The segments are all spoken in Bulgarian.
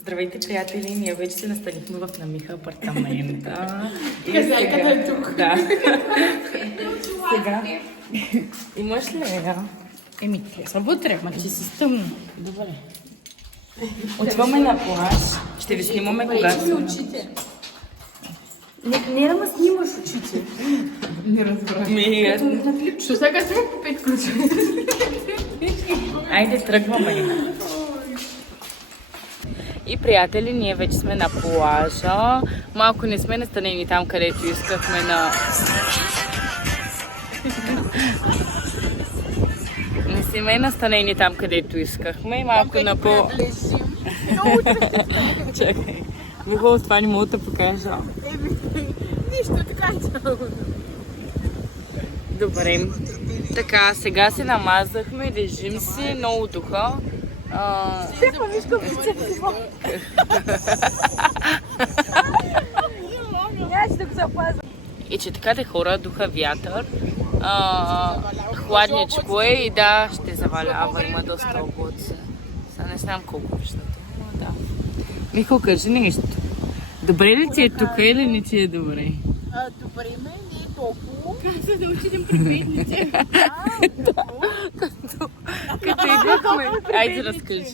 Здравейте, приятели! Ние вече се настанихме в Намиха апартамента. Газелката е тук. Да. Сега. Имаш ли я? Еми, съм вътре, ма ти си стъмна. Добре. Отиваме на плаж. Ще ви снимаме когато сме. Очите. Не да ме снимаш очите. Не разбрах. Що сега сме по 5 ключа? Айде, тръгваме. И, приятели, ние вече сме на плажа. Малко не сме настанени там, където искахме на... Не сме настанени там, където искахме. Малко на по... Чакай. Михо, това не мога да покажа. Нищо, така Добре. Така, сега се намазахме, лежим си, много духа. И че така де хора, духа вятър. Хладничко е и да, ще завалява, има доста облаци. Сега не знам колко виждате. Да. Михо, кажи нещо. Добре ли ти е тук или не ти е добре? Добре ме, не е топло. Каза да отидем при бедните. Като идвахме. Айде, разкажи.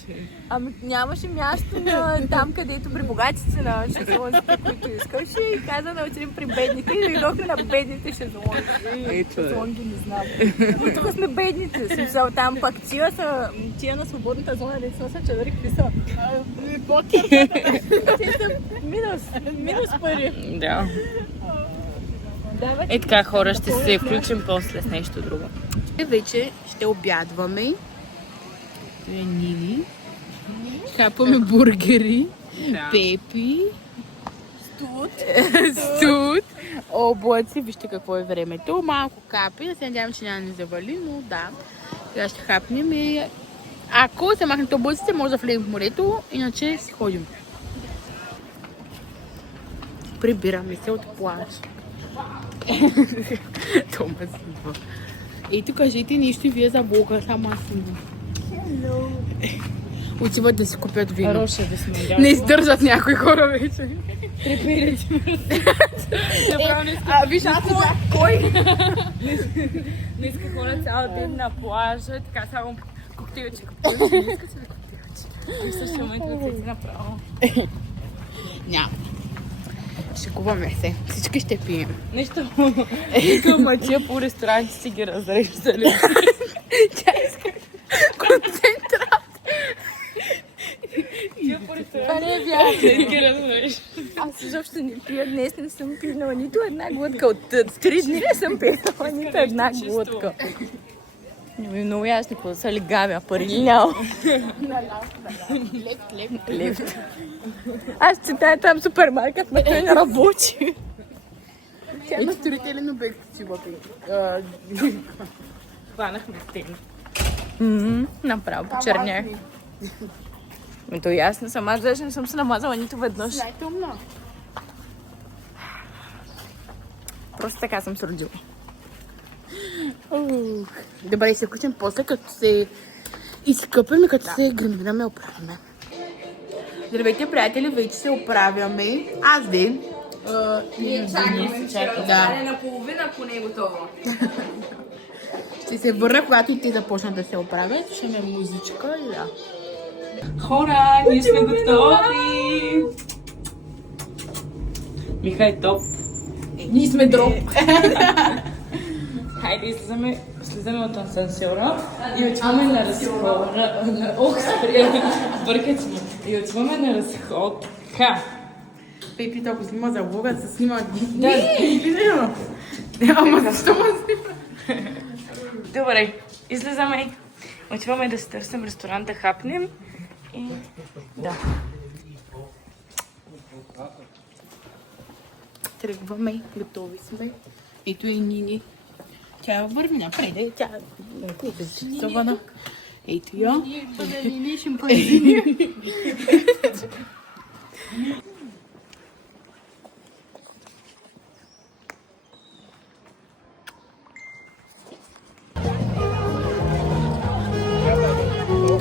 Ами нямаше място на там, където при богатите на шезлонзите, които искаше и каза да отидем при бедните и дойдохме на бедните шезлонзи. Шезлонги не знам. Но тук сме бедните. Смисъл, там пак тия на свободната зона, деца са чадъри, какви са? Те са минус пари. Да. Е така, хора, ще се включим после с нещо друго. Вече ще обядваме. Това е Нини. Хапаме бургери, пепи, студ, облаци. Вижте какво е времето. Малко капи. Да се надявам, че няма да ни завали, но да. Сега ще хапнем и ако се махнат облаците, може да влезем в морето, иначе си ходим. Прибираме се от плаж. Тома сива. Ето, кажете нещо вие за Бога, сама сива. Отиват да си купят вино. Роша да сме. Не издържат някои хора вече. Треперите. Виж, аз кой? Не иска хора цял ден на плажа, така само коктейлче. Не иска си да коктейлче. И в същия момент да се направо. Няма. Шикуваме се. Всички ще пием. Нещо. Ама тия по ресторанти си ги разреждали. Тя иска концентрат. Тия по ресторанти. Това не е вярно. Си ги разреждали. Аз изобщо не пия. Днес не съм пинала нито една глътка. От 3 дни не съм пинала нито една глътка. Много ясно, какво са ли гавя, пари ли няма? Лефт. Аз цитая там супермаркет, но той не работи. Ето строителен обект си въпи. Хванахме тен. Направо почернях. То и аз не съм, аз даже не съм се намазала нито веднъж. Най-тъмно. Просто така съм се родила. Добре, се включим после, като се изкъпим и като се гримираме, оправяме. Здравейте, приятели, вече се оправяме. Аз ден. Ние чакаме. Да. Наполовина, ако не е готово. Ще се върна, когато и те започнат да се оправят. Ще ме музичка и да. Хора, ние сме готови! Миха е топ. Ние сме дроп. Хайде, слизаме от асансьора и отиваме на разходка. Ох, спря, бъркат сме. И отиваме на разходка. Пепи, ако снима за влога, се снима... Да. Ама защо ме снима? Добре, излизаме. Отиваме да си търсим ресторант, да хапнем. И да. Тръгваме, готови сме. Ето е Нини. Тя върви напред, тя е заинтересована. Ето я. Нини, шимпанзини.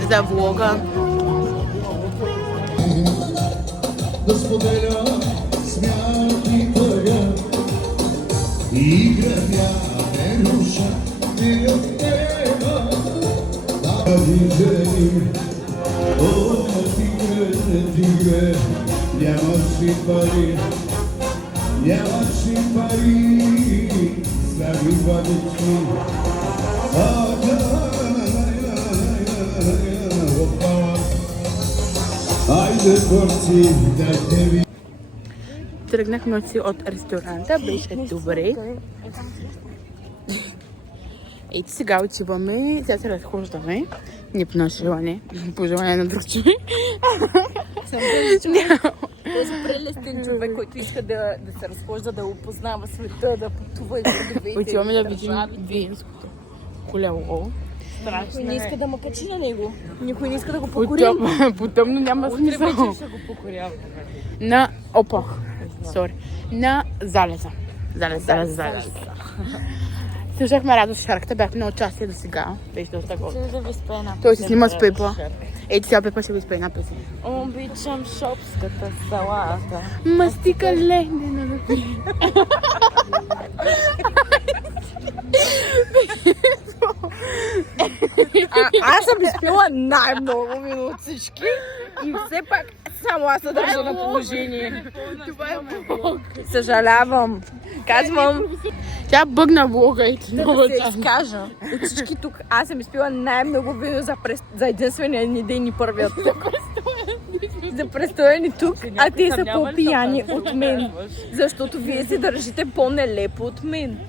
За влога. да споделя смях и тъга. И гръбя не руша и от неба. Да видели, о, тигре, нямаш ли пари, нямаш ли пари, слаби бабички. Айде, горци, дайте ми. Тръгнахме си от ресторанта, беше добре. Ето сега отиваме, сега се разхождаме. Не по наше желание, по желание на друг човек. Този прелестен човек, който иска да се разхожда, да опознава света, да пътува и да види. Отиваме да видим Виенското колело. Никой не иска да ме качи на него. Никой не иска да го покори. По-тъмно няма смисъл. Ще го покорявам. На на залеза. Залеза. Слушахме Радост Шарката, бяхме на участие до сега. Беше доста готино. Да ви спее една Той се снима с Пепа. Ето сега Пепа ще ви спее една песен. Обичам шопската салата. Мастика легне на ръки. Аз съм изпила най-много вино от всички и все пак само аз се държа на положение. Това е Бог. Съжалявам. Казвам, Тя бъгна влога и да се изкажа. От всички тук аз съм изпила най-много вино за единствения ни ден и първият. За престоя ни тук, а те са по-пияни от мен. Защото вие се държите по-нелепо от мен.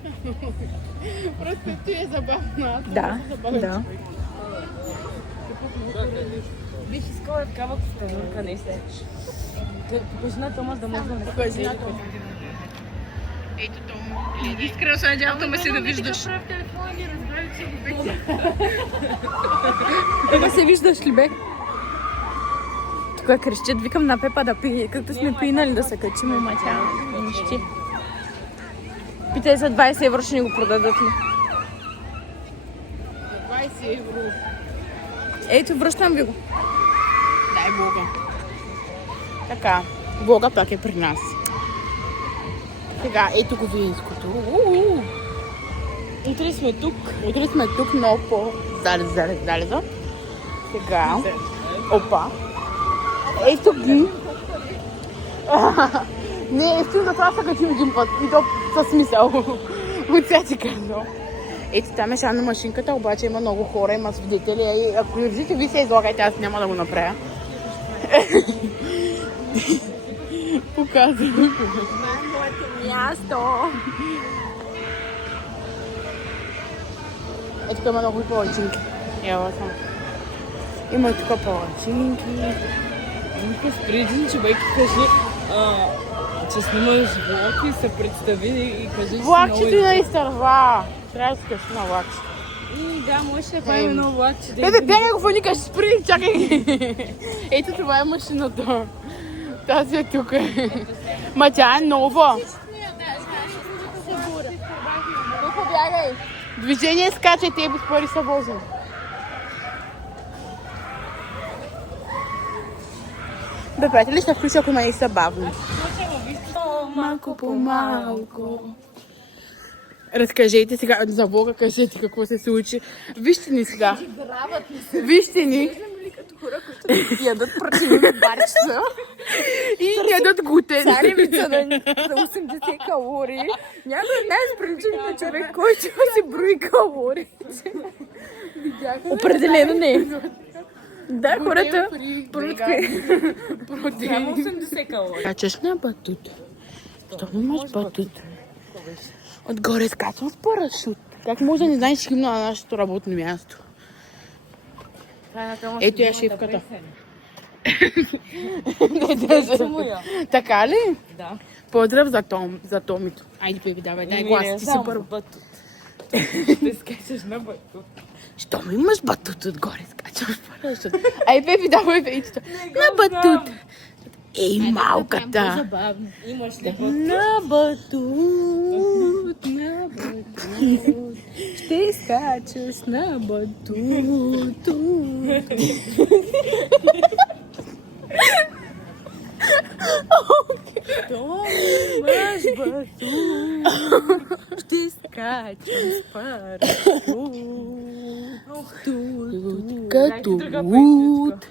Просто ти е забавна. Да, да. Бих искала такава костенурка, не се. Покажи на Томас да може да не покажи на Томас. Ето Том. Искрено се надявам да ме се да виждаш. Тома се виждаш ли бе? Тук крещят, викам на Пепа да пие, както сме пинали да се качим, ама тя нищи. Питай за 20 евро ще ни го продадат ли? 20 евро. Ето, връщам ви го. Дай Бога. Така, Бога пак е при нас. Сега, ето го Виенското. Утре сме тук. Утре сме тук много по-залеза. Сега. Опа. Ето ги. Не, искам да това се качим един път. И то със смисъл. От сега ти казвам. Ето там е шано машинката, обаче има много хора, има свидетели. И ако държите, ви се излагайте, аз няма да го направя. Показвам. Моето място. Ето тук има много палачинки. Ева съм. Има тук палачинки. Спри един човек и кажи, че снимаш влог и се представи и кажи, че Влакчето не изтърва. Трябва да се качи на влакчето. Да, може да правим едно влакче. Бебе, бягай го фаника, ще спри, чакай. Ето това е машината. Тази е тук. Ма тя е нова. Бягай. Движение скачайте и без пари са возени. Бе, приятели, ще включа, ако ме са бавни. Малко по малко. Разкажете сега за влога, кажете какво се случи. Вижте ни сега. Вижте ни. Ядат протеини барчета. И ядат глутен. Царевица за 80 калории. Някой от нас причина човек, който си брои калориите. Определено не. Да, хората. Няма 80 калории. Качаш на батут. Що имаш батут? Отгоре скачам с парашут. Как може да не знаеш химна на нашето работно място? Ето я шефката. Така ли? Да. Поздрав за Томито. Айде, беби, давай, дай глас, ти си първо. Ще скачаш на батут. Щом имаш батут отгоре, скачам с парашут. Ай, беби, давай, беби. На батут. Ей, малката. Имаш ли На батут, на батут. Ще скачаш на батут. Щом имаш басу, ще скачам с парашут. Като луд.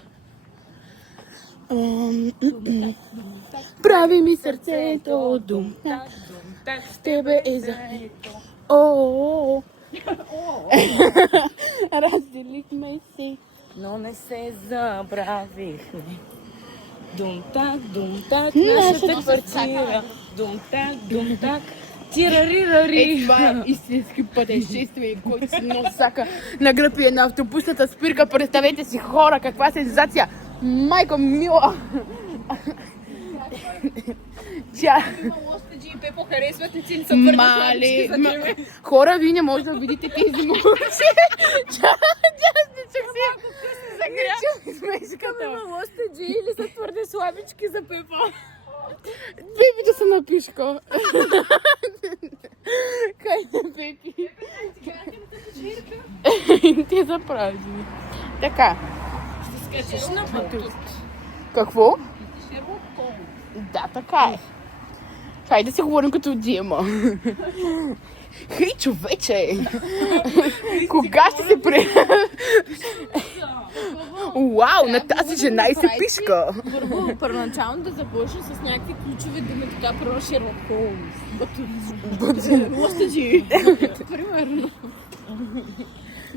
Прави ми сърцето дум. С тебе е заето. О, разделихме се. Но не се забравихме. Дум-так, Нашата нашата квартира. Дум-так, тирари-рари. Това е истински пътешествие, който си носака на гръб и на автобусната спирка. Представете си хора, каква сензация! Майко мила! Тя... Лостаджи и Пепо харесват ли си? Мали! Хора, вие не може да видите тези момци. Тя сничах си. Загря смешката. Лостаджи или са твърде слабички за Пепо? Бебите са на пишка. Хайде, Пепи. Те са празни. Така. Ще скачаш на батут. Какво? Да, така е. Хайде да си говорим като Дима. Хей, човече! Кога ще се Уау, на тази жена и се пишка. Първо, първоначално да започна с някакви ключови думи, така първо Шерлок Холмс. Батуриз. Лостаджи. Примерно.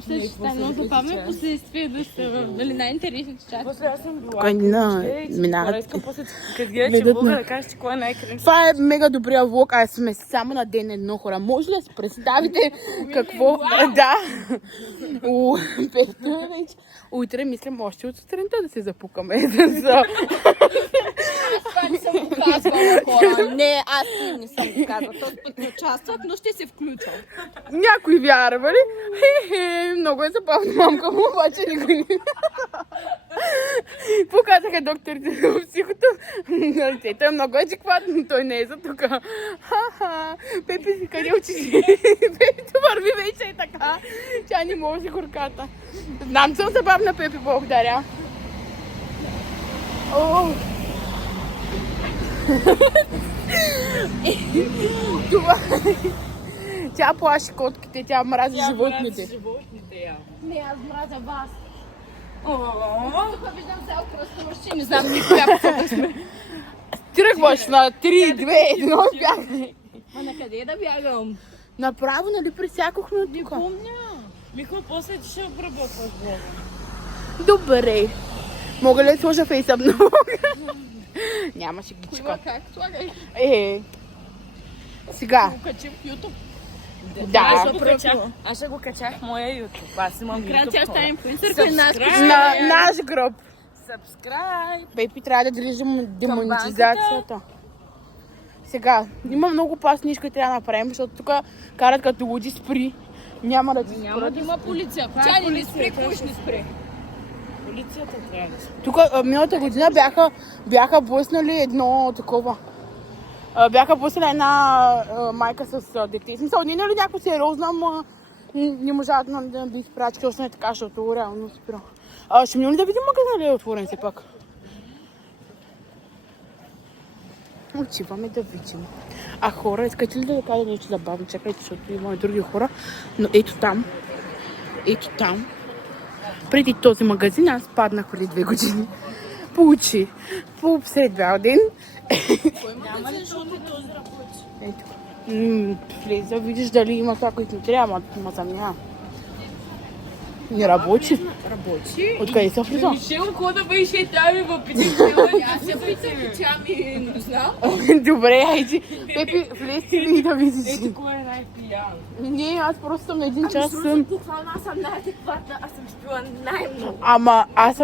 Ще стане много забавно и последствие да са най-интересните части. После аз съм била. Кой минават. Искам после, като гледа, че влога да кажеш, че кой е най-красив. Това е мега добрия влог, а сме само на ден едно, хора. Може ли да си представите какво? Да. Петрович. Утре мислям още от сутринта да се запукаме. Това не съм показвала, хора. Не, аз не съм показвала. Този път не участвах, но ще се включа. Някой вярва ли? Хе-хе, много е забавно, мамка му, обаче никой не. Показаха докторите в психото. Той е много адекватно, той не е за тук. Ха-ха, Пепи си къде учиш? Пепито върви вече и така. Тя не може горката. Знам, че съм забавна, Пепи, благодаря. О! Това... Тя плаши котките, тя мрази животните. Не, аз мразя вас. Тук виждам цял кръстовърши, не знам никоя какво сме. Тръгваш на 3, 2, 1, бягай. А на къде да бягам? Направо, нали пресякохме от тук? Помня. Михо, после ти ще обработваш блога. Добре. Мога ли да сложа фейса много? Няма шегичка. Как? Слагай. Сега. Го качим в YouTube. Да. Аз ще го качах в моя YouTube. Аз имам Края тя YouTube стане хора. инфлуенсър при нас. На наш гръб. Subscribe! Пепи трябва да държим демонетизацията. Сега, има много пасничка трябва да направим, защото тук карат като луди спри. Няма да ти Няма да има полиция. Тя не спре, кой ще спре? Полицията трябва да спре. Тук миналата година бяха блъснали едно такова. Бяха блъснали една майка с дете. В смисъл, не е ли някакво сериозно, ама не можат да би изпрачки, точно е така, защото реално спира. Ще минем ли да видим магазина ли е отворен все пак? Отиваме да видим. А хора, искате ли да кажа нещо забавно? Чакайте, защото има и други хора. Но ето там, преди този магазин, аз паднах преди 2 години. Получи по сред бял ден. Няма ли защото този работи? Ето. Влеза, видиш дали има това, което не трябва, ама съм няма. Не работи. Работи. Откъде се влиза? Мишел хода беше и тя ми въпитичила. Аз се питам, че тя ми не знам. Добре, айди. Пепи, влезте ли да видиш? Ето кой е най-пиян. Не, аз просто съм на 1 час съм. Аз съм най-адекватна, аз съм спила най-много. Ама аз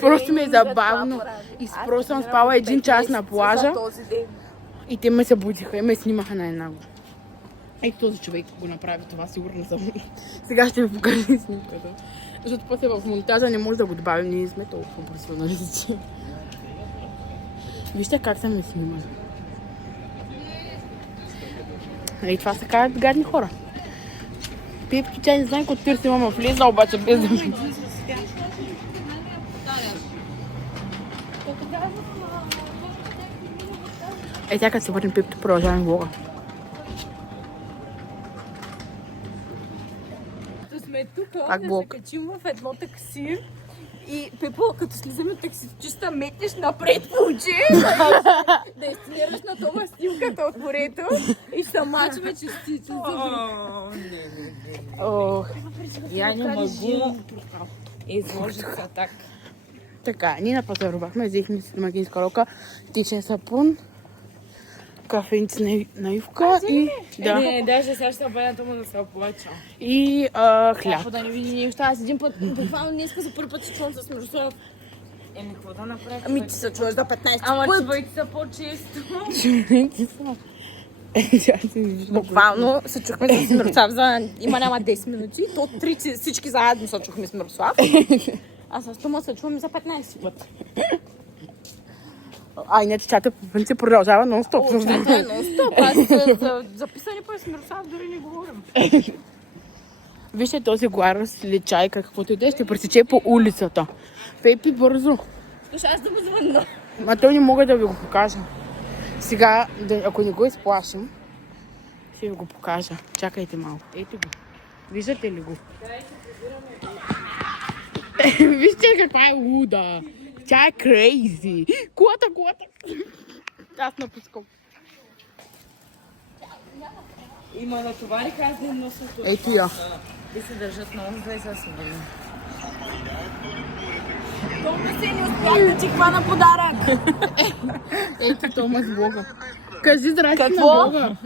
просто ми е тренинга, това забавно. прави. И просто съм спала 1 час на плажа. Този ден. И те ме събудиха и ме снимаха най-наго. Ето този човек го направи това, сигурно съм. Сега ще ви покажа снимката. Защото после в монтажа не може да го добавим, ние сме толкова професионалисти. Вижте как съм ме снимали. И това са казват гадни хора. Пепки, тя не знае какво търси, мама влезна, обаче без да ми. Е, тя като се върне Пипто, продължаваме влога. Сме тук, Пак да блок. се качим в едно такси. И Пепо, като слизаме от таксито, чиста метнеш напред по очи, да изценираш на това снимката от морето и се мачваме частица. Ох, Я не могу изложить се так. така, ние напазарувахме, взехме си домакинска рока, тичен сапун, кафенци наивка и... Да. Не, даже сега ще бъде му да се оплача. И хляб. Ако да не види нещо, аз един път, буквално днеска за първи път се чувам с Мирослав. Еми, какво да направим? Ами ти се чуваш до 15 Ама път. чувайте се по-често. Буквално се чухме с Мирослав за има няма 10 минути. То трите всички заедно се чухме с Мирослав. А с Тома се чуваме за 15 път. А, иначе чата по принцип продължава нон-стоп. Това е нон-стоп. Аз за записани по с Мирослав дори не говорим. Вижте този гларус или чайка, каквото и да е, ще пресече по улицата. Пепи, бързо. Слушай, аз да му звънна. Ма той не мога да ви го покажа. Сега, ако не го изплашим, ще ви го покажа. Чакайте малко. Ето го. Виждате ли го? Вижте каква е луда. Тя е крейзи. Колата. Аз напускам. Има на това ли казни носото? Ето я. Те се държат много зле и са свободни. Толкова се не успях да ти хвана подарък. Ето Томас Бога. Кажи здрасти Какво? на Бога.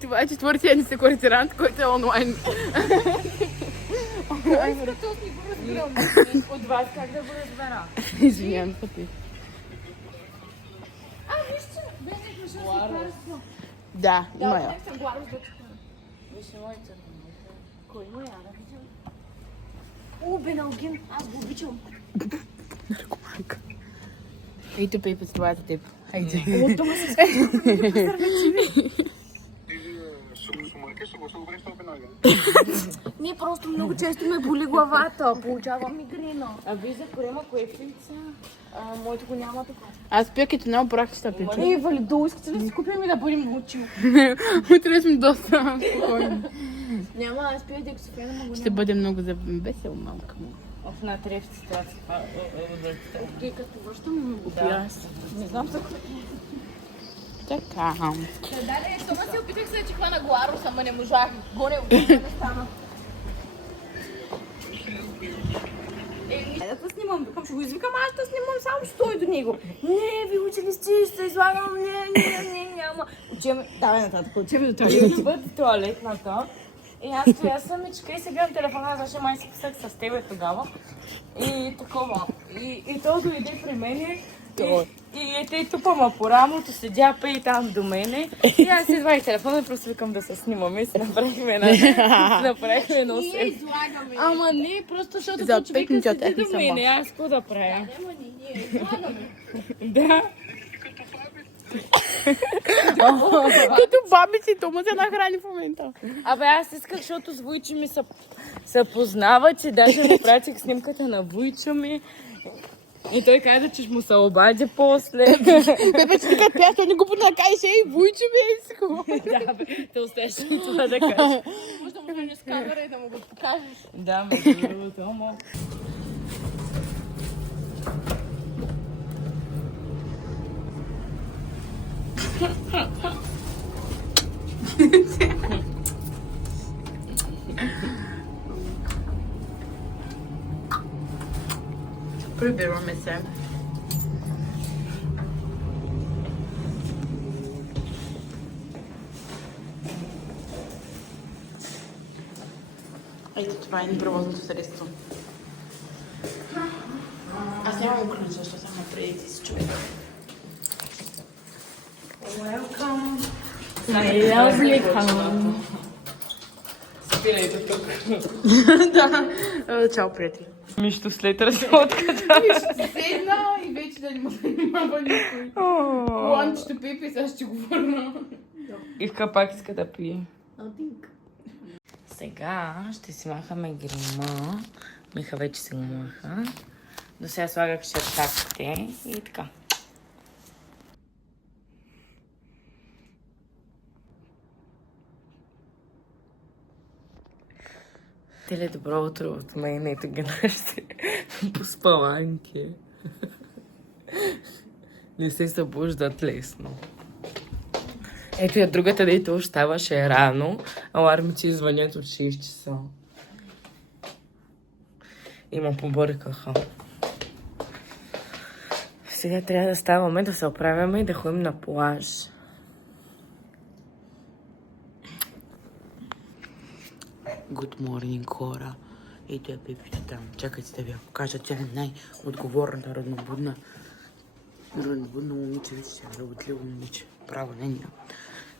Това е четвъртия ни секурицирант, който е онлайн. От вас как да го разбера? Извинявам се. Вижте, беше дошъл с лекарство. Да, има я. Съм гларус да Виж моите. Кой му я да видим? О, Беналгин, аз го обичам. Наркоманка. Ето, Пепец, това е за теб. Хайде. О, Тома се презервативи. Ние просто много често ме боли главата, получавам мигрена. А виж за корема кое пица? Моето го няма такова. Аз пия кетонал брак ще пица. Ей, Валидо, искате да си купим и да бъдем учил? Утре сме доста спокойни. Няма, аз пия дексофена, но го Ще няма. бъде много весел, малка му. В натревци ситуация. Окей, като връщам, ме го Да. пия. Не знам за какво. Така. Да, Тома се опитах се да ти хвана гларус, ама не можах. Горе, не стана. Да те снимам, викам, ще го извикам, аз да снимам, само стой до него. Не, ви учили сте, ще се излагам, не, няма. Учеме, давай нататък, учеме до И това. отиват в туалетната. И аз стоя самичка и сега на телефона, защото май си писах с тебе тогава. И такова. И то дойде при мене. И те тупама по рамото, седя пе и там до мене. И аз си извадих телефона и просто викам да се снимаме и си направихме едно се. излагаме. Ама не, просто защото За то човека 5 минути седи аз до съм мене. Аз какво да правя? Няма ние излагаме. Да. Като бабици, Тома се нахрани в момента. Абе, аз исках, защото с Войчо ми се познават и даже ми пратих снимката на Войчо ми. И той каза, че ще му се обади после. Пепе, че така пяш, той не го накайше и вуйче ми е искал. Да, бе, те оставяш ли това да кажеш? Може да му дойдеш с камера и да му го покажеш. Да, между другото, ама... Прибираме се. Ето това е непревозното средство. Аз нямам ключ, защото само преди си човек. Welcome. Lovely home. Спирайте тук. Да. Чао, приятели. Нищо след разходката. Седна и вече да не му занимава никой. Ланчето Пепе, сега ще го върна. Ивка пак иска да пие. Сега ще си махаме грима. Миха вече се го маха. До сега слагах шершавките и така. Теле, добро утро от мен. Ето ги нашите поспаланки. Не се събуждат лесно. Ето я другата, дето оставаше рано. Алармите звънят от 6 часа. И ме побъркаха. Сега трябва да ставаме, да се оправяме и да ходим на плаж. Good morning, хора. Ето я Пепито там. Чакайте да ви я покажа. Тя е най-отговорната, роднобудна момиче. Вижте, работливо момиче. Право, не.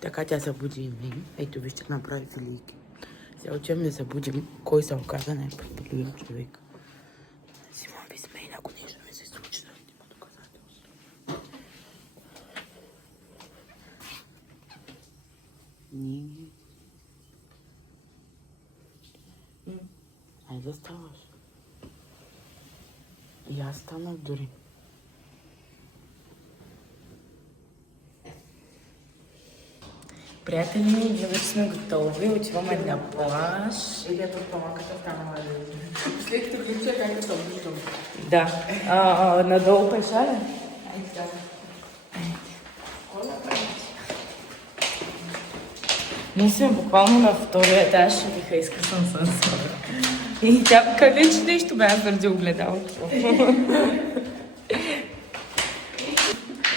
Така тя събуди и мен. Ето вижте, направи филийки. Сега отивам да събудим. Кой се оказа най-подподливен човек. Взимам ви с мен, ако нещо ми се случи, да има доказателство. Айде да ставаш. И аз станах дори. Приятели, ние вече сме готови, отиваме на плаж. И ето паланката станала. След като глича, как да се обиждам. Да. Надолу пеша ли? Айде да. Ние сме буквално на втория етаж и биха изкъсан асансьора. И тя къде че нещо бе, аз заради огледалото.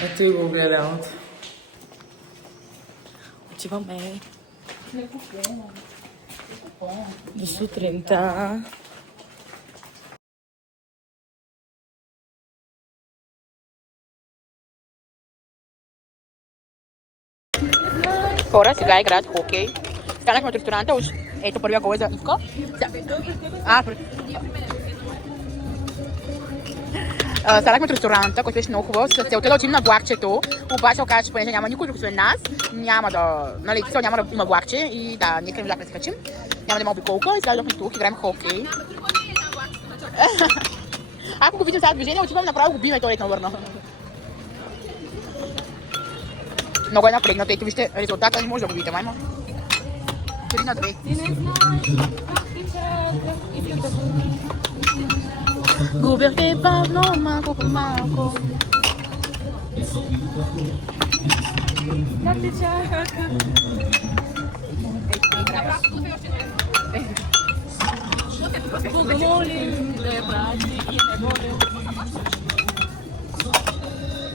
Ето и го огледалото. Отиваме. До сутринта. Хора сега играят хокей. Станахме от ресторанта, уж ето първия гол е за Ивка. Станахме от ресторанта, който беше много хубаво, с целта да отидем на влакчето, обаче оказа, че понеже няма никой друг освен нас, няма да, нали, няма да има влакче и да, никъде не можахме да се качим, няма да има обиколка и сега дойдохме тук, играем хокей. Ако го видим сега движение, отивам направо го бина и той летна върна. Много е напрегнато, ето вижте резултата, не може да го видите, майма. 3-2. Губяхте бавно, малко по малко.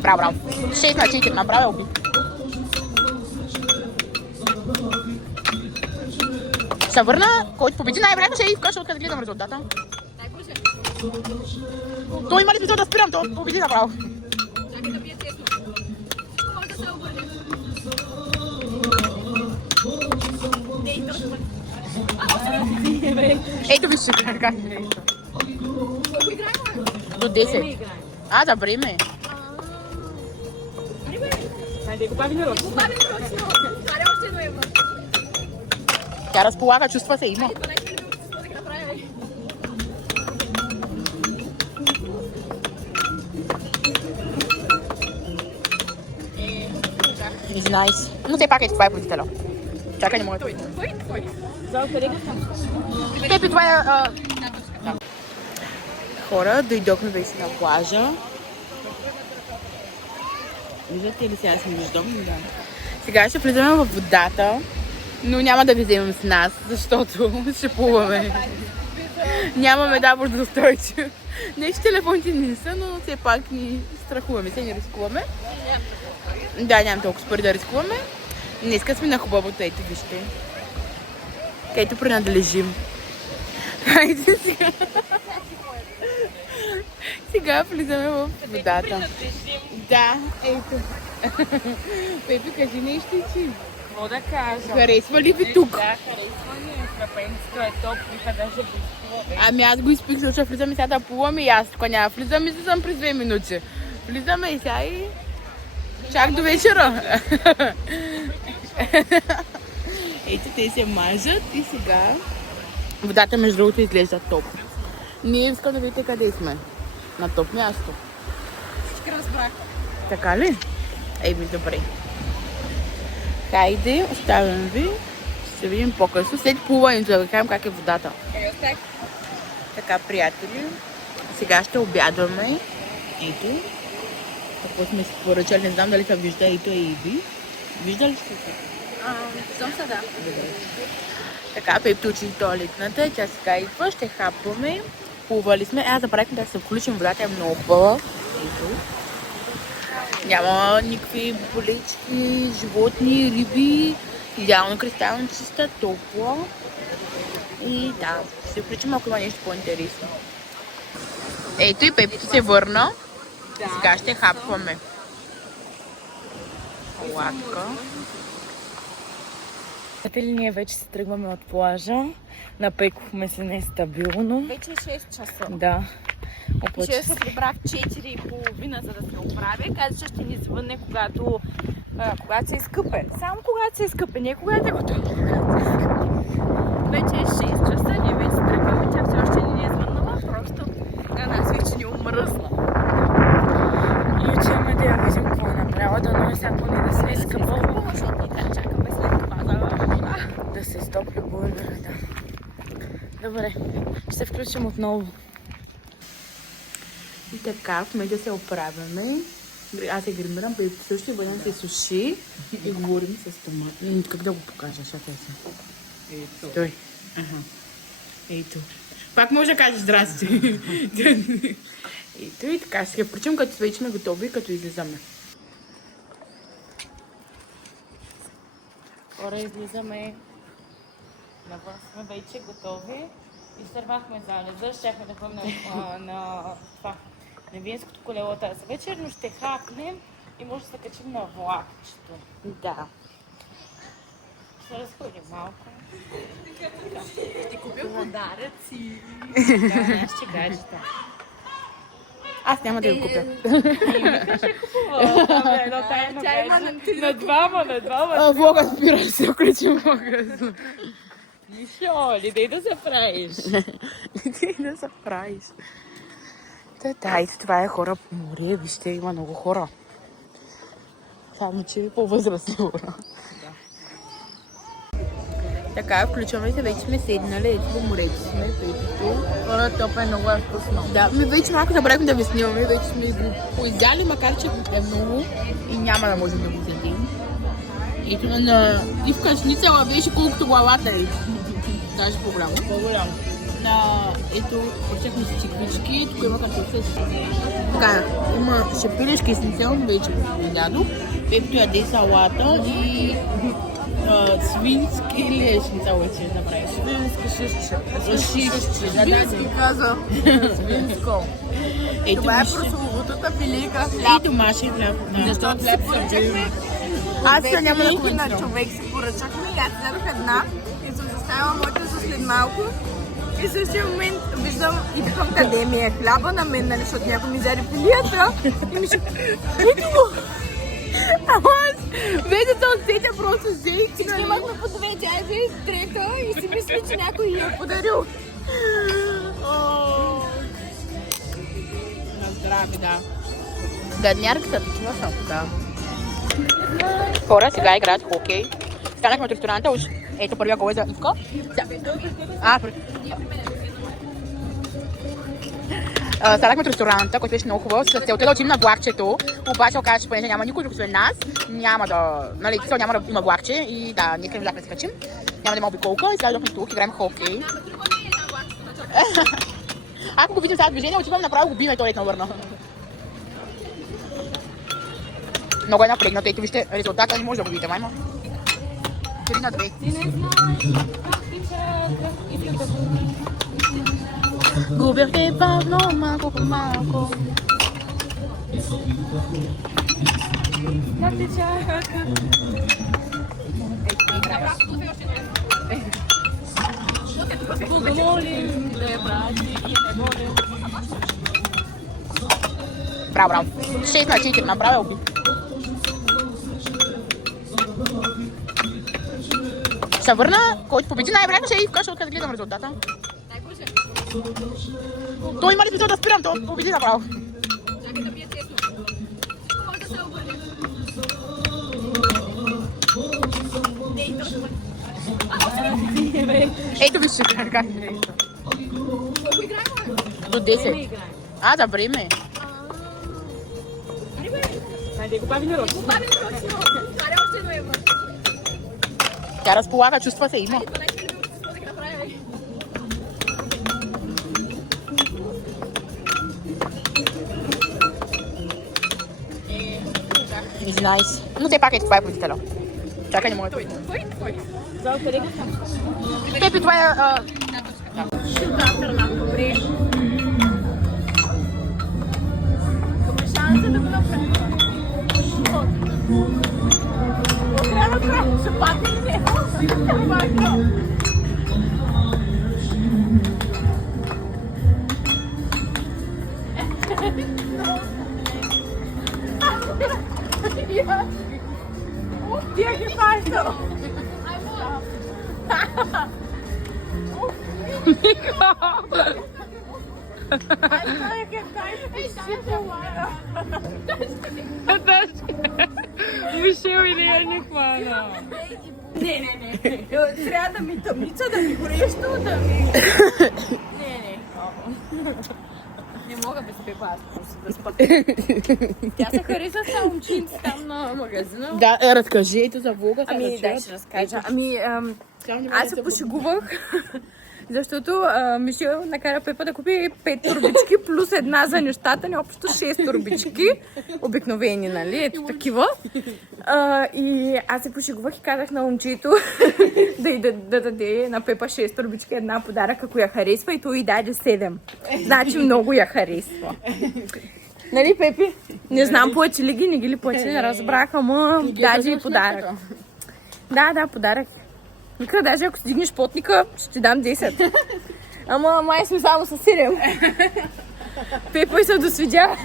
Браво, браво. 6-4, направо уби. Се върна, който победи най-вероятно ще е Ивка, защото къде гледам резултата. Той има ли смисъл да спирам, то победи направо. Ето вижте как е. До 10. А, за време. Тя разполага, чувства се има. Nice. Но все пак ето това е победителя. Чакай, не мога да видя. Пепи, това е... Хора, дойдохме вече на плажа. Виждате ли сега съм виждам? Да. Сега ще влизаме в водата, но няма да ви вземем с нас, защото ще плуваме. Нямаме да водостойчив. Нещо телефоните не са, но все пак ни страхуваме, се не рискуваме. Да, нямам толкова пари да рискуваме. Днеска сме на хубавото, ето вижте. Където принадлежим. Хайде сега. Сега влизаме в водата. Да, ето. Пепи, кажи нещо ти. Какво да кажа? Харесва ли ви тук? Да, харесва ми. Фрапенцето е топ, биха даже го изплува. Ами аз го изпих, защото влизаме сега да плуваме и аз тук няма. Влизаме и съм през 2 минути. Влизаме и сега и... Чак до вечера. Ето те се мажат и сега водата между другото изглежда топ. Ние искам да видите къде сме. на топ място. Всички разбраха. Така ли? Еми, добре. Хайде, оставям ви. Ще се видим по-късно. След плуването да кажем как е водата. Така, приятели, сега ще обядваме. Ето. Какво сме си поръчали, не знам дали се вижда. Ето е Иви. Вижда ли ще се? Виждам се, да. Така, Пепто учи туалетната. Тя сега идва, ще хапваме. Плували сме. Аз забравихме да се включим, водата е много хубава. Ето. Няма никакви болечки, животни, риби. Идеално кристално чиста, топла. И да, ще се включим, ако има нещо по-интересно. Ето и Пепто се върна. Да. Сега ще хапваме. Сладка. Ние вече се тръгваме от плажа. Напекохме се нестабилно. Вече е 6 часа. Да. Ще се прибрах 4:30, за да се оправя. Каза, че ще ни звънне, когато се изкъпе. Само когато се изкъпе, не когато е готово. Вече е 6 часа, ние вече се тръгваме. Тя все още не е звъннала, просто на нас вече ни омръзна. И учаме да я видим какво е направила, да не сега поне да се изкъпва. Защото ни чакаме след това Да се стопли бойлера, да. Добре, ще се включим отново. И така, в момента се оправяме. Аз се гримирам, Пепто също и бъдем се суши и говорим с томат. Как да го покажа, чакай се. Ето. Стой. Ето. Пак може да кажеш здрасти. Ето и така, ще включим като вече сме готови, като излизаме. Хора, излизаме. Навън сме вече готови. Изтървахме залеза, щяхме да ходим на Невинското колело тази вечер, но ще хапнем и може да се качим на влакчето. Да. Ще разходим малко. Ще купя подаръци. Да, ще гаджета. Аз няма да го купя. Тя има на двама. Влога спира, ще се включим по-късно. Мишо, ли дай да се правиш? Да се правиш. Да, ето това е хора по море. Вижте, има много хора. Само, че по-възрастни хора. Така, включваме се, вече сме седнали, ето по морето сме, Пепто. Хора, топ е много вкусно. Да, ми вече малко забравихме да ви снимаме, вече сме го поизяли, макар че е много и няма да можем да го ядем. Ето на Ивка шницела беше колкото главата е. Даже по-голямо. По-голямо. Ето, поръчахме си чиквички, тук има картофи. Така, има шепилешки шницел, вече го ядох. Пепто яде салата и свински или шницел вече направиш? Свински шишче. Свински каза. Свинско. Това е прословутата филийка хляб. И домашен хляб. Защото си поръчахме. Аз сега няма да на коментирам. човек си поръчахме и аз вземах една и съм заставила моята за след малко. И в същия момент виждам и питам къде ми е хляба на мен, нали, защото някой ми взе филията. И ми ще... Ето го! Ама аз вече се усетя, просто взех. Всички имахме по две, тя е взе трета и си мисли, че някой я е подарил. На здраве, да. Гаднярки са такива са, да. Хора, сега играят хокей. Станахме от ресторанта, уж ето първия гол е за Ивка. Станахме от ресторанта, който беше много хубаво, с целта да отидем на влакчето, обаче оказа, че понеже няма никой друг освен нас, няма да, нали, няма да има влакче и да, ние не да се качим, няма да има обиколка и сега дойдохме тук, играем хокей. Ако го видим сега движение, отиваме направо го биме и той летно върна. Много е напрегнато, ето вижте резултата, не може да го видите, майма. 3-2. Губях те бавно, малко по малко. Как ти чака? Молим да я брати и не молим. Браво, браво. 6-4 направил би. Се върна, който победи най-вероятно ще е Ивка, защото да гледам резултата. То има ли смисъл да спирам? То победи направо. Чакай да бие тесно. Може да се обърне. Ето виж как е. Колко играем? До 10. А, да, време. Хайде, го бави народ. Баби нарочно. Каре още едно евро. Тя разполага, чувства се, има. 12 минути, какво да ги направим? Извинайся. Но все пак е това е победителя. Чакай, не мога да видя. Кой? Пепи, това е... Добре. Каква шанса да го направим? Трябва ще падне ли не? Тя ги файта! Мишел или я не хвана. Не. Трябва да ми тъмница, да ми горещо, да ми... Не. Не мога без Пепа, аз просто да спа. Тя се хареса с момчинца там на магазина. Да, разкажи ето за влога. Ами, да, ще разкажа. Аз се пошегувах, защото Мишел накара Пепа да купи 5 турбички плюс една за нещата ни, общо 6 турбички. Обикновени, нали? Ето такива. И аз се пошегувах и казах на момчето да даде на Пепа 6 турбички, една подарък, ако я харесва, и той й даде 7. Значи много я харесва. Нали, Пепи? Не знам, плачи ли ги, не ги ли плачи, не разбрах, ама даде и подарък. Да, подарък. Вика, даже ако стигнеш потника, ще ти дам 10. Ама май сме само с 7. Пепа и се досвидя.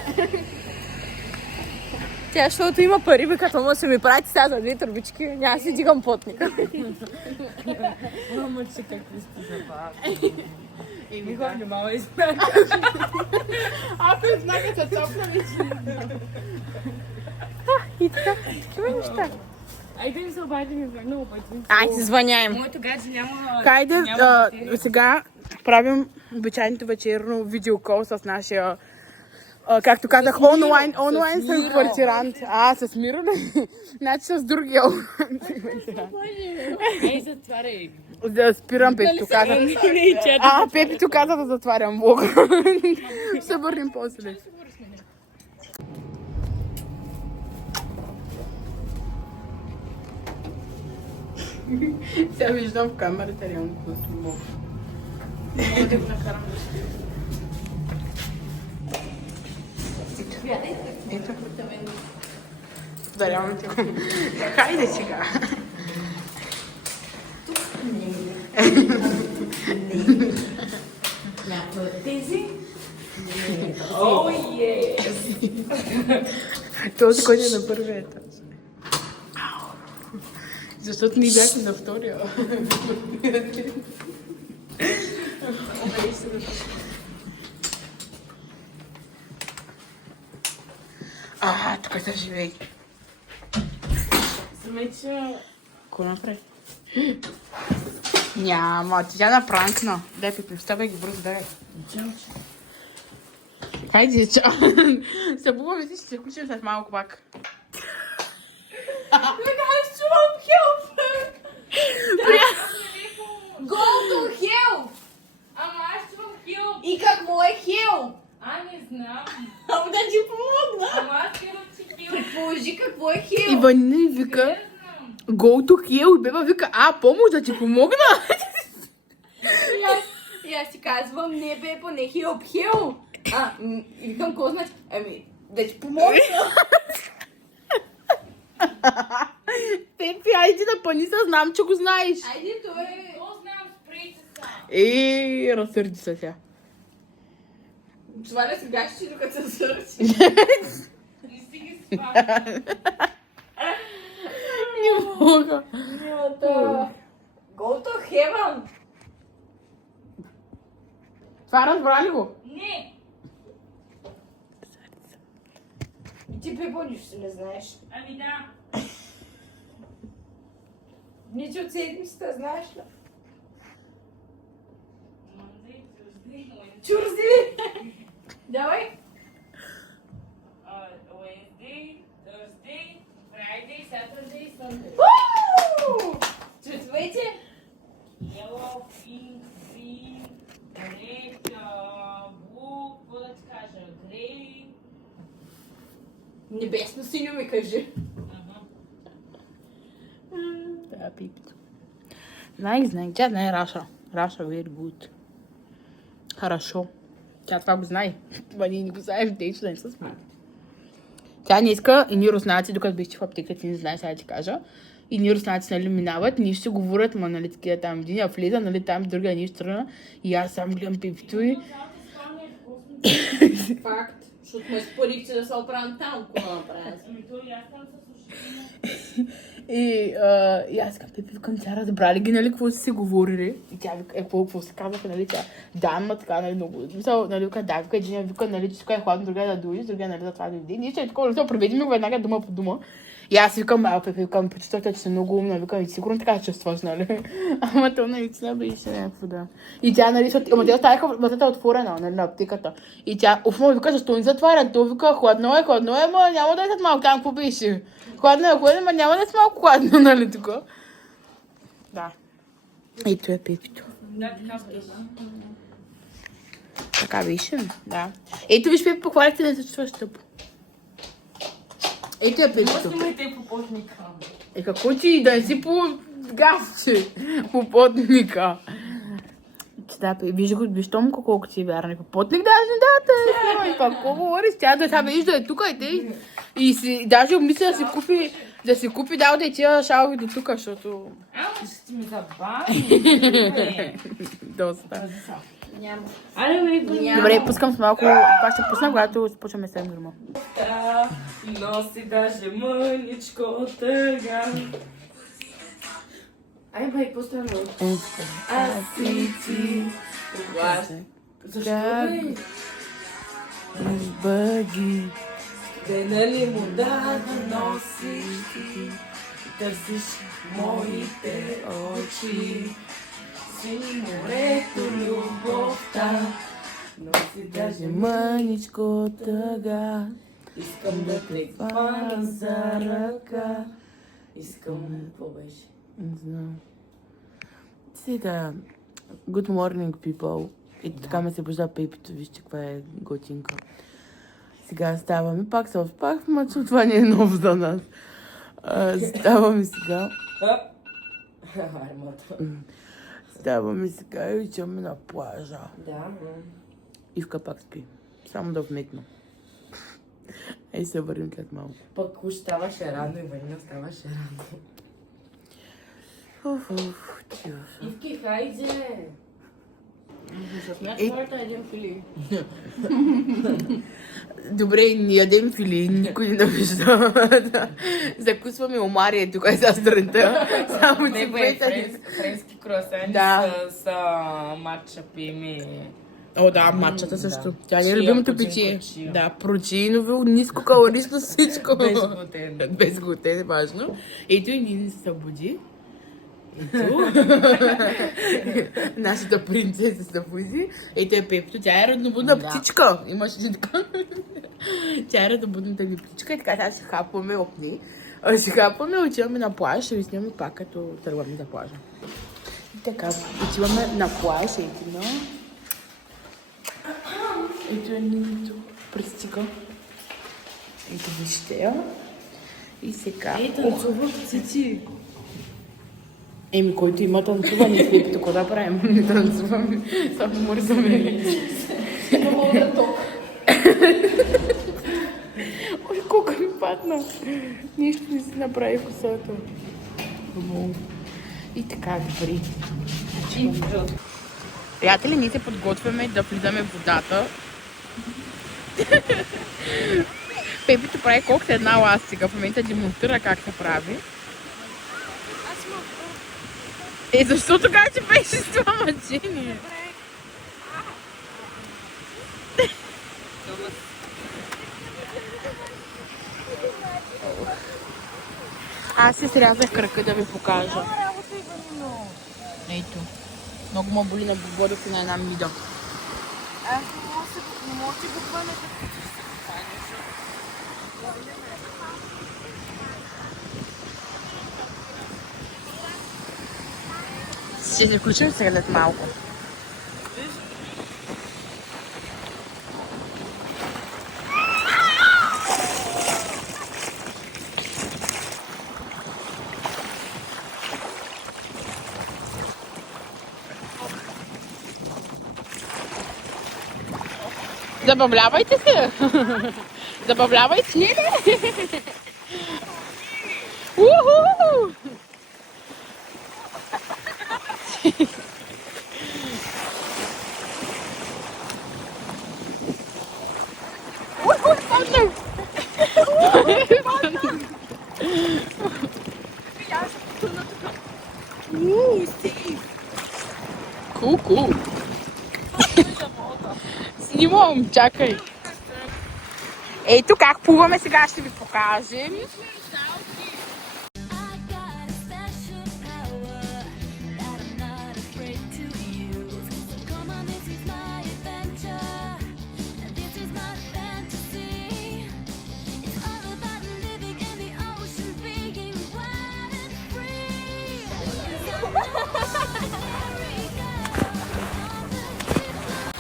Тя, защото има пари, вика, ама ще ми прати сега за 2 турбички, няма си дигам потника. Мама, че какви сте забавни. Еми, хвани мама и знака. Ако е знака се топна вече. И така, такива неща. Айде ми се обадим много пъти. Ай, си звъняем. Моето гадже няма... Хайде, няма батерия. сега правим обичайното вечерно видеокол с нашия, както казах, онлайн съм квартирант. С Миро ли? Значи с другия квартирант. Ей, затваряй. Да спирам, Пепито каза. Пепито каза да затварям влога. Ще върнем после. Сега виждам в камерата реално просто мога. Не мога да го накарам. Ето. Да, реално ти го. Хайде сега. Тези? О, е! Този, който е на първия етаж. Защото ни бяхме на втория. Тук се живей. Замеча... Какво направи? Няма, тя напранкна. Дай, Пепи, вставай ги бързо, дай. Хайде, чао. Събуваме си, ще се включим след малко пак. Аз чувам хелп! Go to hell! Ама аз чувам хил. И какво е хел? Не знам. Ама да ти помогна! Ама аз хил, че хил. Предположи какво е хел. Иванина и вика, go to hell, и Беба вика, помощ да ти помогна. И аз си казвам, не бе, поне хелп, хел. И викам, какво значи? Да ти помогна. Пепи, айди да пъни, знам, че го знаеш. Айде, той е... То знам, спрейте са. Разсърди се тя. Това не се гащи, докато се сърчи. Не си ги спава. Не мога. Go to heaven. Това разбра ли го? Не! Ти Пепо нищо не знаеш. Ами да. Нито от седмицата, знаеш ли? Monday, Tuesday, Wednesday. Чурзи! Давай! Wednesday, Thursday, Friday, Saturday, Sunday. Чувствуете? Yellow, pink, green, red, blue, какво да ти кажа? Grey. Небесно синьо ми кажи. Да, пипито. Знай. Тя знае Раша. Раша very good. Хорошо. Тя това го знае. Ма ние не го знаем, те че да не са сме. Тя не иска и ние руснаци, докато беше в аптеката, ти не знаеш, сега да ти кажа. И ние руснаци, нали, минават, ние ще говорят, ма, нали, такива там, един я влиза, нали, там, другия ние ще тръгна. И аз сам гледам пипито и... Факт. Защото ме спорихте да се оправям там, какво направя. Ами то и аз там се слушам. И аз към Пепи, викам, тя разбрали ги, нали, какво са си говорили. И тя вика, какво се казаха, нали, тя, да, ама така, нали, много. Мисъл, нали, вика, да, вика, един вика, нали, че тук е хладно, другия да дойде, другия, нали, за това дойде. Нищо е такова, но преведи ми го веднага дума по дума. И аз викам, Пепи, викам, почувствах, че съм много умна, викам, и сигурно така чувстваш, нали. Ама то наистина беше някакво, да. И тя, нали, ама тя оставиха вратата отворена, нали, на аптеката. И тя, му вика, защо не затварят? То вика, хладно е, ама няма да е след малко, там какво беше. Хладно, ама няма да е малко хладно, нали, тук. Да. Ето е Пепито. Да, така беше. Така беше, да. Ето виж, Пепи, похвалихте да не се чувстваш тъпо. Ето е Пепито. Снимайте попотника. Какво ти да не си по газче, по потника. Да, виж го, виж Томко колко ти е вярно. Потник даже не дата. И пак, какво говориш? Тя да сега виж да е тук и те. И си, даже обмисля да си купи да и тия шалви до тук, защото... Ще ти ми забави. Доста. Няма. Аре, бе, Добре, пускам с малко. Пак ще пусна, когато започваме с норма. носи даже мъничко тъга. Ай, бай, пуснем. Аз си ти. Защо, бе? Бъги. Те нали му да носиш ти, търсиш моите очи. Сини морето, любовта, носи даже Мъничко тъга. искам да те хвана за ръка. Искам, какво беше? Не знам. Сега, good morning, people. И така ме се бужда Пепито, вижте каква е готинка. Сега ставаме, пак се успах, мачо това не е ново за нас. Ставаме сега. Армата. Ставаме сега и отиваме на плажа. Да. Ивка пак спи. Само да вметна. Ей се върнем след малко. Пък уж ставаше рано и Ванина ставаше рано. Ивки, хайде! С хората един фили. Добре, не ядем фили, никой не вижда. Закусваме омария тук и за сутринта. Само Не, си бе, петър. френски круасани Да. с матча пими. О, да, матчата също. Тя не е Чия, любимото протеин, питие. чия. Да, протеиново, ниско калорично всичко. Без глутен. Без глутен, важно. Ето и Нини се събуди. Ето. Нашата принцеса се събуди. Ето е Пепто, тя е роднобудна птичка. Имаш ли така? Тя е роднобудната ни птичка и така сега си хапваме опни. Си хапваме, отиваме на плаж, ще ви снимаме пак като тръгваме за плажа. И така, отиваме на плаж, ето. Ето е Нинито, пристига. Ето вижте я. И сега... танцуват цици. Еми, който има танцуване, с Пепито, какво да правим? Не танцуваме, само мързаме. Ой, колко ми падна. Нищо не си направи косата. И така, добре. Приятели, ние се подготвяме да влизаме в водата. Пепито прави колко с една ластика. В момента демонстрира как се прави. Защо тогава ти беше с това мъчение? Аз се срязах кръка да ви покажа. Ето. Много ме боли на бободък и на една мида. Аз не мога да го хвана. Ще се включим сега след малко. Забавлявайте се! Забавлявайте се! Уху! Ку-ку! Снимам, чакай! Ето как плуваме, сега ще ви покажем.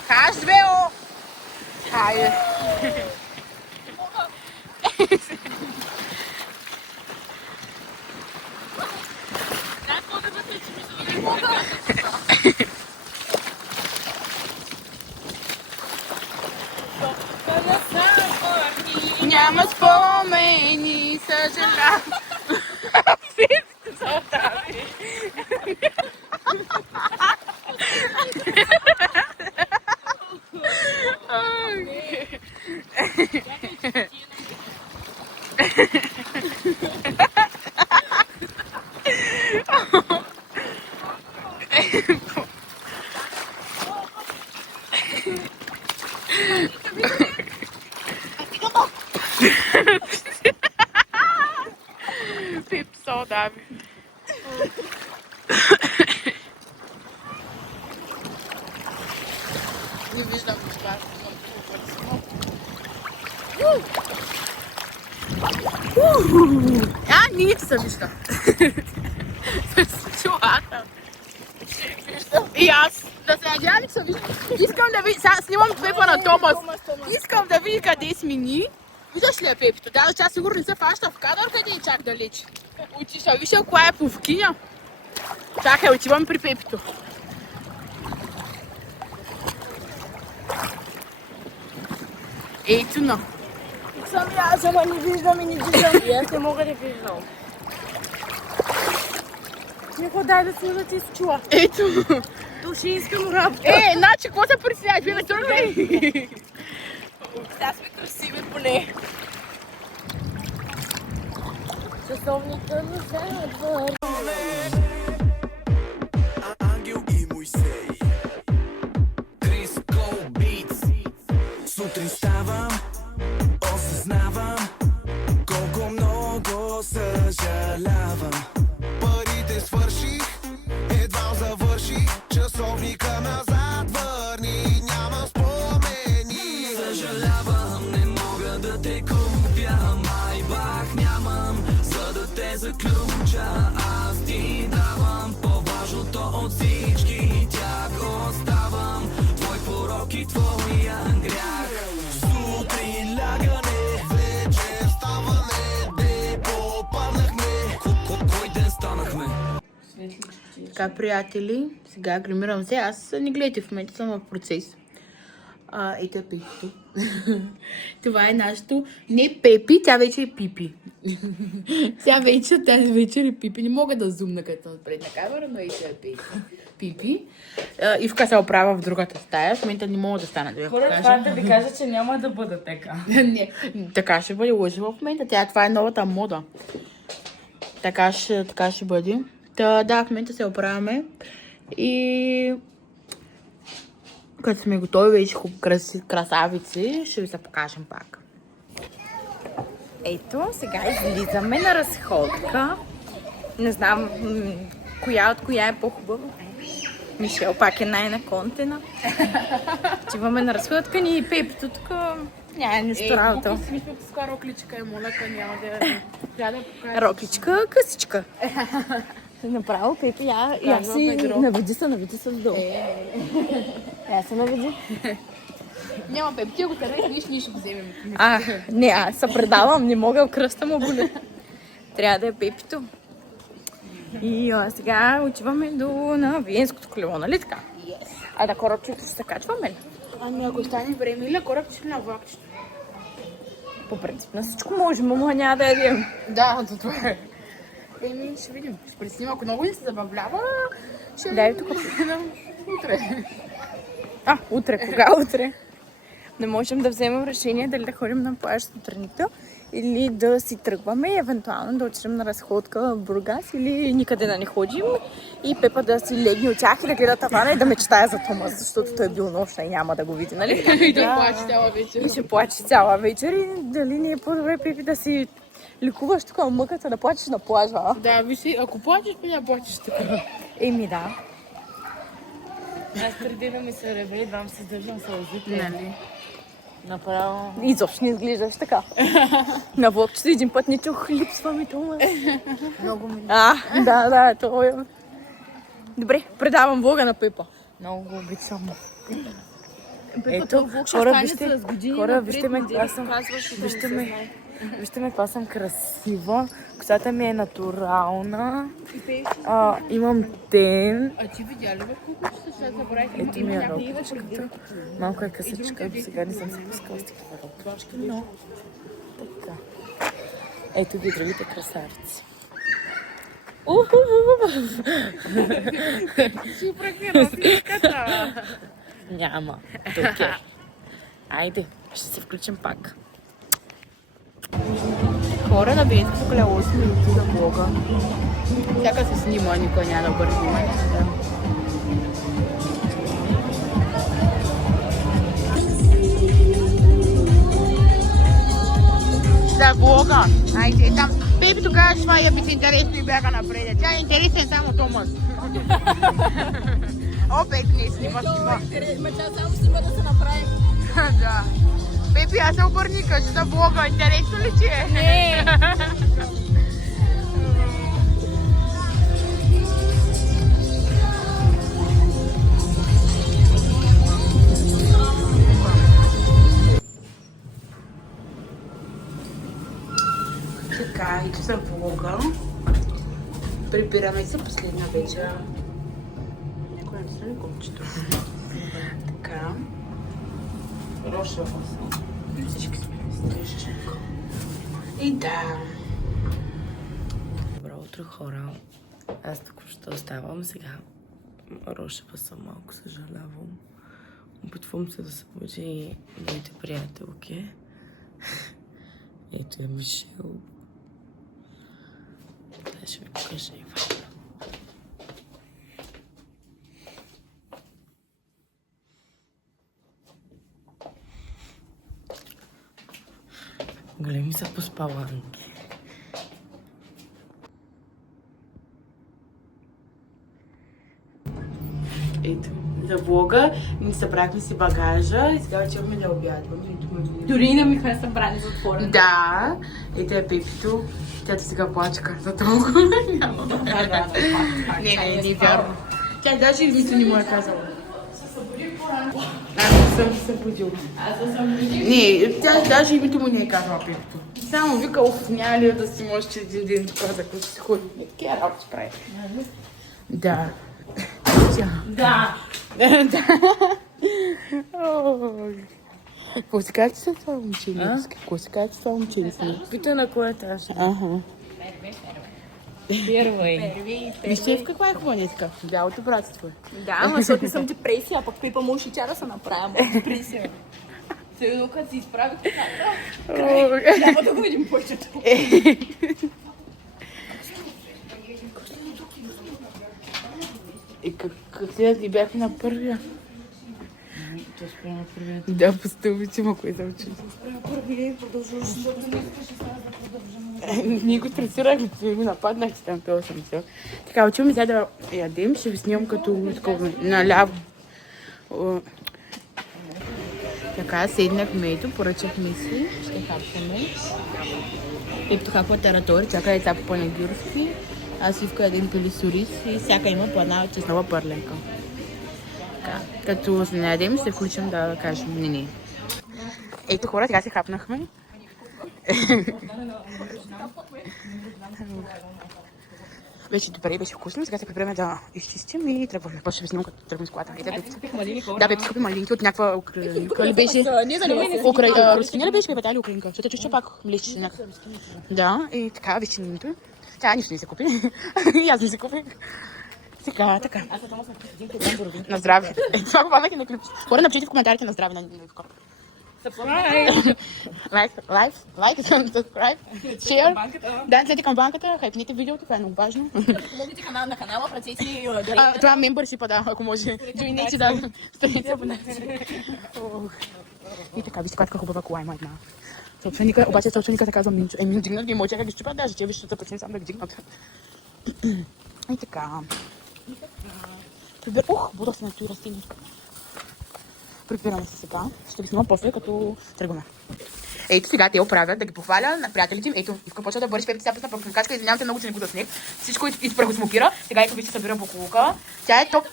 Каждвео! Хайде! Няма спомени, съжалявам. Пип, saudável. Не виждам неща. Нищо се вижда. Чулата. И аз. Да се надявам, че се вижда. Искам да видя. Сега снимам клипа на Томас. Искам да видя къде смени. Виждаш ли е Пепито? Даже тя сигурно не се фаща в кадър, къде е чак далеч. Отишла, виждал коя е повкиня? Чакай, отивам при Пепито. Ето на. Тук съм аз, ама не виждам и не виждам. И аз не мога да виждам. Никой дай да служа ти с чула. Ето. Души искам работа. Значи, какво се присядеш? Вие ме тръгвай. Сега сме красиви поне. Часовника на север. Ангел и Моисей. Крис Кол Битс. Сутрин ставам, осъзнавам колко много съжалявам. Парите свърших, едва завърших. Часовника назад върни, няма спомени. Съжалявам, не мога да те купя. Майбах нямам, за да те заключа. Аз ти давам по-важното от всички тях. Оставам твой порок и твоя грях. Сутрин лягане, вечер ставане. Де попаднахме, кой ден станахме. Така, приятели, сега гримирам се. Аз не гледайте в момента, съм в процес. Ето е Пепито. Това е нашето... Не Пепи, тя вече е Пипи. Сега вече, тази вечер е Пипи. Не мога да зумна като съм пред на камера, но ето е Пипи. Ивка се оправя в другата стая. В момента не мога да стана да я Хора, покажа. това да ви кажа, че няма да бъда така. Не, така ще бъде лъжа в момента. Това е новата мода. Така ще бъде. Да, в момента се оправяме. И като сме готови вече красавици, ще ви се покажем пак. Ето, сега излизаме на разходка. Не знам коя от коя е по-хубава. Мишел пак е най-наконтена. Отиваме на разходка ни и Пепито тук няма нищо работа. Колко си мисля, тук рокличка е моляка, няма да трябва да покажа. Рокличка, късичка. Направо, Пепи, я си наведи се долу. Я се наведи. Няма, Пеп, ти го търнеш, ние ще го вземем. Не, аз се предавам, не мога, кръста му боли. Трябва да е Пепито. И сега отиваме на Виенското колело, нали така? А на корабчето се качваме ли? Ами ако стане време или корабчето на влакчето. По принцип на всичко можем, ама няма да ядем. Да, за това е. Еми, ще видим. Ще преснимам, ако много не се забавлява, ще... Дай тук. Утре. Утре, кога утре? Не можем да вземем решение дали да ходим на плаж сутринта или да си тръгваме и евентуално да отидем на разходка в Бургас или никъде да не ходим и Пепа да си легне от тях и да гледа тавана и да мечтае за Томас, защото той е бил нощна и няма да го види, нали? И да плаче цяла вечер. И ще плаче цяла вечер и дали не е по-добре, Пепи, да си ликуваш тук на мъката, да плачеш на плажа. Да, вижте, ако плачеш, не плачеш така. Еми да. Аз преди да ми се реве, едвам се издържам сълзите. Нали? Направо. Изобщо не изглеждаш така. На влогчето един път не чух, липсва ми Томас. Много ми. Да, то е. Добре, предавам влога на Пепа. Много го обичам. Ето, хора, вижте ме каква съм. Вижте ме каква съм красива. Косата ми е натурална. Имам тен. А ти видя ли колко ще се забравих? Ето ми е рокличката. Малко е късичка, до сега не съм се пускала с такива роклички, но така. Ето ги другите красавици. Супер красивката! Няма. Тук е. Айде, ще се включим пак. Хора на Виенското колело сме за влога. Всяка се снима, никой няма да обърне внимание. За влога. Айде, там. Пепи тогава ще това я би интересно и бяга напред. Тя е интересен само Томас. Опет не снима. Ма тя само снима да се направи. Да. Пепи, аз се обърни, кажи за влога. Интересно ли ти е? Не. Така, ето за влога. Прибираме се последна вечер. Някой не стане колчето. Така. Роша фаса. Всички сме стрещенко. И да. Добро утро, хора. Аз току-що ставам сега. Рошева съм малко, съжалявам. Опитвам се да събуди моите приятелки. Ето е Мишел. Да, ще ви покажа Ивана. Големи са поспаланки. Ето, за влога ни събрахме си багажа и сега отиваме да обядваме. Дори и на Миха е събрани за отворен. Да, ето е Пепито. Тя сега плаче картата толкова. Не, вярно. Тя даже и нищо не му е казала. Аз не съм се събудила. Не, тя даже името му не е казала Пепито. Само вика, няма ли да си можеш един така, за който си ходи. Не, такива работи прави. Да. Да. Какво си казвате с това момче? Какво си казвате с това момче? Пита на кой етаж. Ага. Първай. Вижте в каква е хванетка? Бялото братство. Да, ама защото не съм депресия, а пък Пепа може и тя да се направя, ама депресия. Сега докато си изправи косата, няма да го видим повечето. И как ти бяхме на първия? Това спря на първият. Да, по стълбици, ма кой се учи. Първи продължаваш, защото не искаш да продължим Ние го стресирахме, че го нападнахте там, пила съм се. Така, отиваме сега да ядем, ще ви снимам като такова наляво. Така, седнахме, ето, поръчахме си, ще хапваме. Пепто хапва тератори, чака яйца по панагюрски. Аз Ивка ядем пилисорис и всяка има по една чеснова пърленка. Така, като се наядем, се включим да кажем не. Ето хора, сега се хапнахме. Беше добре, беше вкусно. Сега се прибираме да изчистим и тръгваме. После ще ви снимам като тръгваме с колата. Да, Пепто купи малинки от някаква украинка. Ли беше? Рускиня ли беше, Пепета, или украинка? Защото чуша пак млечеше някаква. Да, и така, беше нито. Тя нищо не се купи. И аз не се купих. Така, така. На здраве. Това го бавах и на клип. Хора, напишете в коментарите на здраве на Ивко. Like, subscribe, share. Да, следите към банката, хайпните видеото, това е много важно. Следите на канала, пратете и това е мембършипа, да, ако може. Джойнете, да. Станете абонати. И така, вижте каква хубава кола има една. Собственика, обаче собственика се казва Минчо. Ми дигнат ги, може да ги щупят даже, че вижте, започнем сам да ги дигнат. И така. Будох се на този растение. Прибираме се сега. Ще ви снимам после, като тръгваме. Ето сега те оправят да ги похваля на приятелите им. Ето, Ивка почва да бърши, Пепто сега пусна пъкнакачка, извинявам се много, че не го снег. Всичко изпрахосмокира. Сега Ивка вижте събира буклука. Тя е топ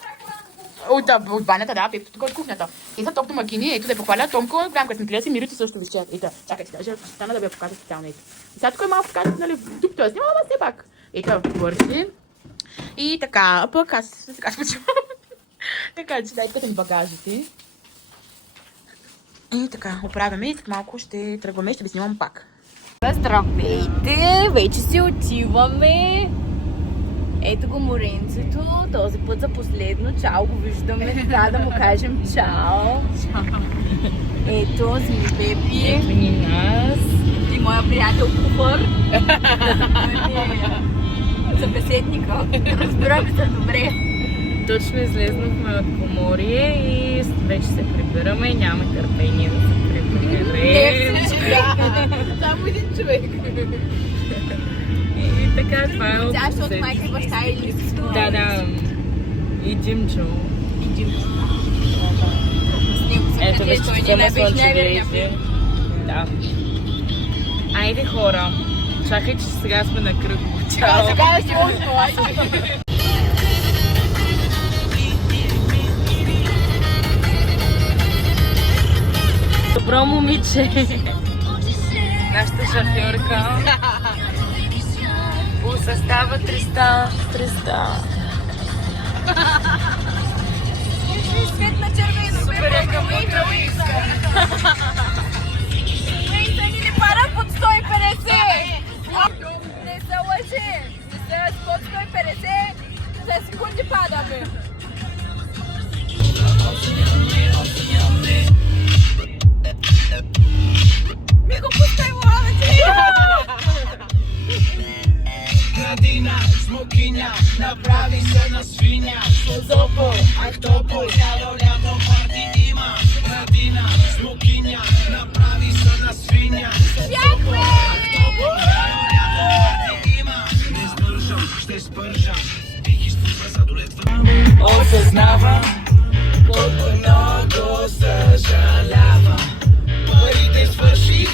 от банята, да, Пепто тук от кухнята. И са топ домакини, ето да похваля Томко, голям късметлия си, Мирите също вижте. Ето, чакай сега, ще стана да ви я покажа специално. Ето. И сега тук е малко така, нали, тук той снимала, ама все пак. Ето, бърши. И така, пък аз сега ще почувам. Така, че дайте ми багажите. И така, оправяме и след малко ще тръгваме, ще ви снимам пак. Здравейте! Вече си отиваме. Ето го моренцето. Този път за последно. Чао го виждаме. Трябва да му кажем чао. Ето, Зми Пепи. Ето ни нас. И моя приятел Купър. Събеседника. Разбираме се добре. Точно излезнахме от Поморие и вече се прибираме. Нямаме търпение да се приберем. Само един човек. И така, това е Тя ще от майка и баща и липсва. Да. И Джимчо. Ето вече ще ме слънчевейте. Да. Айде хора. Чакай, че сега сме на кръг. Чао. Сега е сложно. Добро момиче. Нашата шофьорка. По състава 300. Свет на червено. Супер яка мутра. Ни не пара под 150. Не се лъжи. Не се под 150. За секунди падаме. Мико, пускай лавата! Градина, смокиня, направи се на свиня. Созопо, ахтопо, лято парти има. Градина, смокиня, направи се на свиня. Бяхме! Лято парти има. Не сбържам, ще спържам. Бих изпусна задоволетвам. Осъзнавам колко много съжалявам. Парите свърших,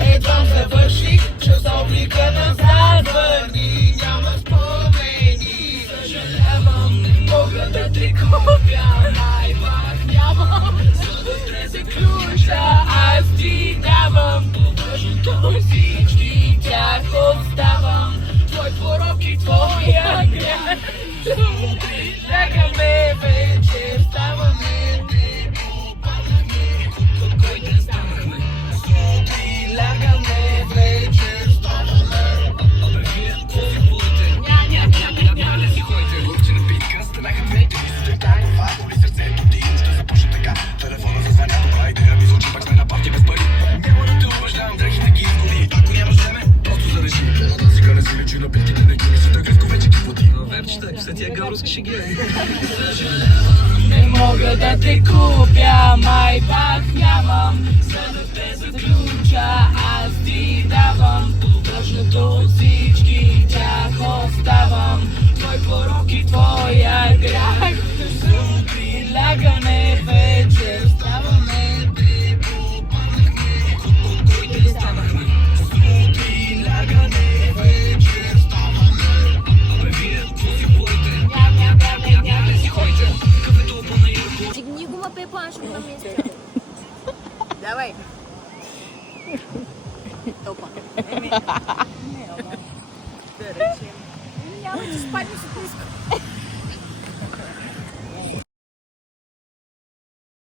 едвам завърших. Часовника назад върни, няма спомени. Съжалявам, погледът трикопя, най-пак нямам. За утре се ключа, аз ти давам. Защото всички тях отставам. Твой порок и твоя грях. За утре чакаме вече. Опа. Не, ама. Да речем. Няма, че спаднеш от ниско.